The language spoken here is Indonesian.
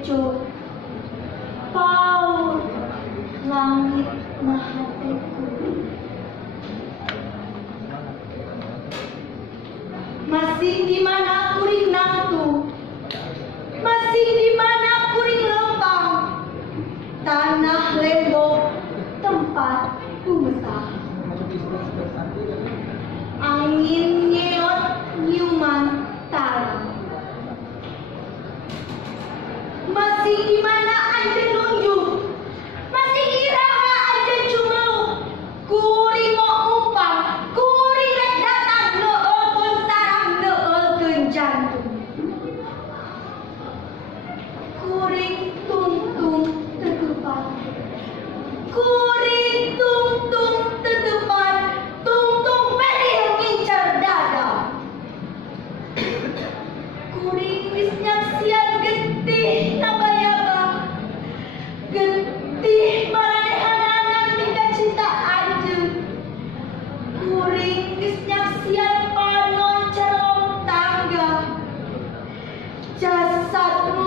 kecoh paut langit mahateku. Masih di mana kuring nangtu, masih di mana kuring lempang, tanah lembok tempat kumesah. Angin nyeot nyuman talang. Masih di mana anjeun nunjuk, masih iraha anjeun cumeluk, kuring mau umpang, kuring rek datang neueulkeun sareng neueulkeun jantung. Kuring tungtung tetepan, kuring tungtung tetepan, tungtung pedih ngincer dada. Kuring wis nyaksian getih nabayaba, getih maranehanangan mika cinta anjeun. Kuring wis nyaksian panon cerong tangga, jasad